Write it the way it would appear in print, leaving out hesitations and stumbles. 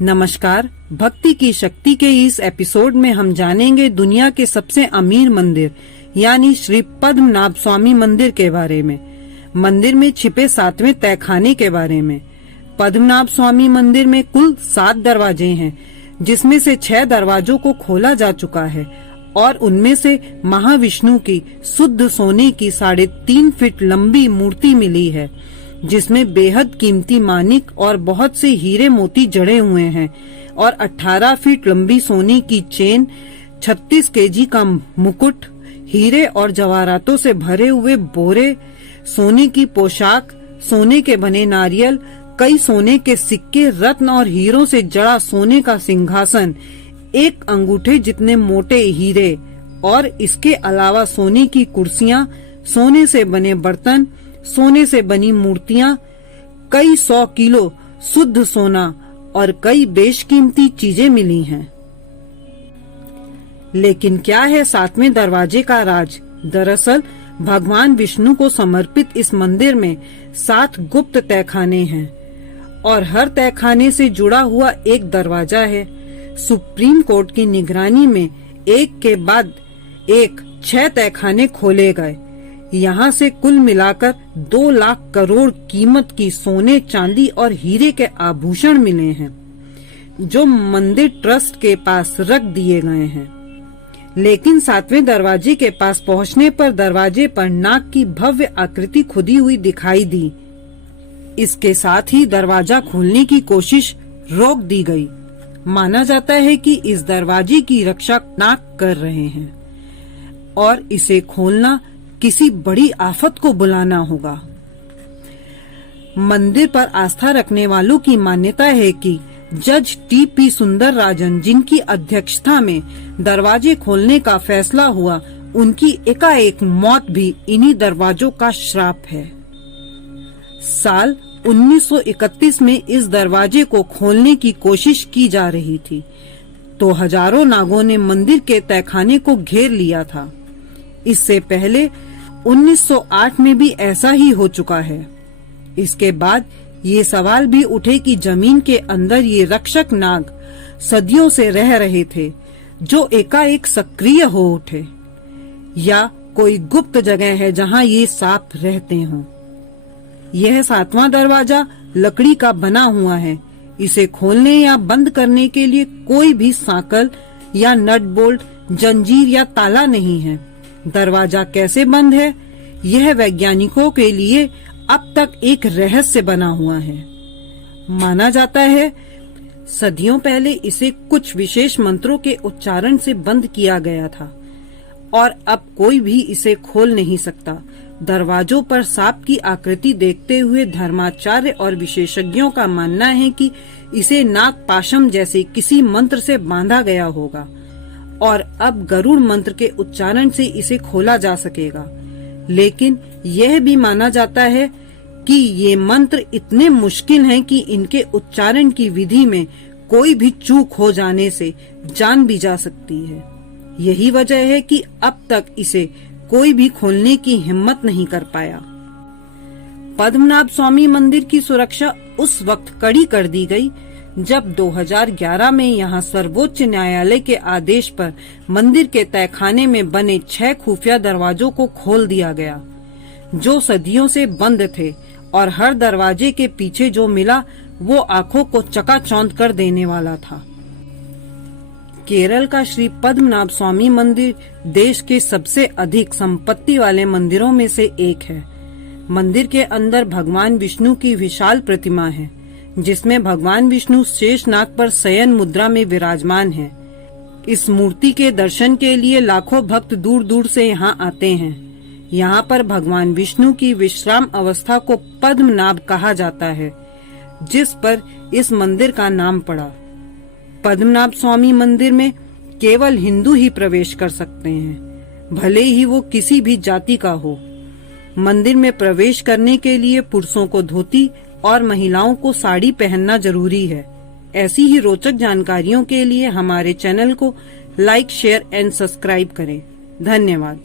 नमस्कार। भक्ति की शक्ति के इस एपिसोड में हम जानेंगे दुनिया के सबसे अमीर मंदिर यानी श्री पद्मनाभ स्वामी मंदिर के बारे में, मंदिर में छिपे 7वें तहखाने के बारे में। पद्मनाभ स्वामी मंदिर में कुल 7 दरवाजे हैं, जिसमें से 6 दरवाजों को खोला जा चुका है और उनमें से महाविष्णु की शुद्ध सोने की 3.5 फीट लंबी मूर्ति मिली है, जिसमें बेहद कीमती मानिक और बहुत से हीरे मोती जड़े हुए हैं और 18 फीट लंबी सोने की चेन, 36 केजी का मुकुट, हीरे और जवाहरातों से भरे हुए बोरे, सोने की पोशाक, सोने के बने नारियल, कई सोने के सिक्के, रत्न और हीरों से जड़ा सोने का सिंहासन, एक अंगूठे जितने मोटे हीरे और इसके अलावा सोने की कुर्सियां, सोने से बने बर्तन, सोने से बनी मूर्तियां, कई 100 किलो शुद्ध सोना और कई बेशकीमती चीजें मिली हैं। लेकिन क्या है 7वें दरवाजे का राज? दरअसल भगवान विष्णु को समर्पित इस मंदिर में 7 गुप्त तहखाने हैं और हर तहखाने से जुड़ा हुआ एक दरवाजा है। सुप्रीम कोर्ट की निगरानी में एक के बाद एक 6 तहखाने खोले गए। यहाँ से कुल मिलाकर 2 लाख करोड़ कीमत की सोने, चांदी और हीरे के आभूषण मिले हैं, जो मंदिर ट्रस्ट के पास रख दिए गए हैं। लेकिन 7वें दरवाजे के पास पहुँचने पर दरवाजे पर नाग की भव्य आकृति खुदी हुई दिखाई दी। इसके साथ ही दरवाजा खोलने की कोशिश रोक दी गई। माना जाता है कि इस दरवाजे की रक्षा नाग कर रहे हैं और इसे खोलना किसी बड़ी आफत को बुलाना होगा। मंदिर पर आस्था रखने वालों की मान्यता है कि जज टी.पी. सुंदरराजन, जिनकी अध्यक्षता में दरवाजे खोलने का फैसला हुआ, उनकी एकाएक मौत भी इन्हीं दरवाजों का श्राप है। साल 1931 में इस दरवाजे को खोलने की कोशिश की जा रही थी तो हजारों नागों ने मंदिर के तहखाने को घेर लिया था। इससे पहले 1908 में भी ऐसा ही हो चुका है। इसके बाद ये सवाल भी उठे कि जमीन के अंदर ये रक्षक नाग सदियों से रह रहे थे, जो एकाएक सक्रिय हो उठे, या कोई गुप्त जगह है जहां ये सांप रहते हों। यह 7वां दरवाजा लकड़ी का बना हुआ है। इसे खोलने या बंद करने के लिए कोई भी सांकल या नट बोल्ट, जंजीर या ताला नहीं है। दरवाजा कैसे बंद है, यह वैज्ञानिकों के लिए अब तक एक रहस्य बना हुआ है। माना जाता है सदियों पहले इसे कुछ विशेष मंत्रों के उच्चारण से बंद किया गया था और अब कोई भी इसे खोल नहीं सकता। दरवाजों पर सांप की आकृति देखते हुए धर्माचार्य और विशेषज्ञों का मानना है कि इसे नाग पाशम जैसे किसी मंत्र से बांधा गया होगा और अब गरुड़ मंत्र के उच्चारण से इसे खोला जा सकेगा। लेकिन यह भी माना जाता है कि ये मंत्र इतने मुश्किल हैं कि इनके उच्चारण की विधि में कोई भी चूक हो जाने से जान भी जा सकती है। यही वजह है कि अब तक इसे कोई भी खोलने की हिम्मत नहीं कर पाया। पद्मनाभ स्वामी मंदिर की सुरक्षा उस वक्त कड़ी कर दी गई जब 2011 में यहाँ सर्वोच्च न्यायालय के आदेश पर मंदिर के तहखाने में बने 6 खुफिया दरवाजों को खोल दिया गया, जो सदियों से बंद थे, और हर दरवाजे के पीछे जो मिला वो आंखों को चकाचौंध कर देने वाला था। केरल का श्री पद्मनाभ स्वामी मंदिर देश के सबसे अधिक संपत्ति वाले मंदिरों में से एक है। मंदिर के अंदर भगवान विष्णु की विशाल प्रतिमा है, जिसमें भगवान विष्णु शेषनाग पर शयन मुद्रा में विराजमान है। इस मूर्ति के दर्शन के लिए लाखों भक्त दूर दूर से यहाँ आते हैं। यहाँ पर भगवान विष्णु की विश्राम अवस्था को पद्मनाभ कहा जाता है, जिस पर इस मंदिर का नाम पड़ा। पद्मनाभ स्वामी मंदिर में केवल हिंदू ही प्रवेश कर सकते हैं, भले ही वो किसी भी जाति का हो। मंदिर में प्रवेश करने के लिए पुरुषों को धोती और महिलाओं को साड़ी पहनना जरूरी है। ऐसी ही रोचक जानकारियों के लिए हमारे चैनल को लाइक, शेयर एंड सब्सक्राइब करें। धन्यवाद।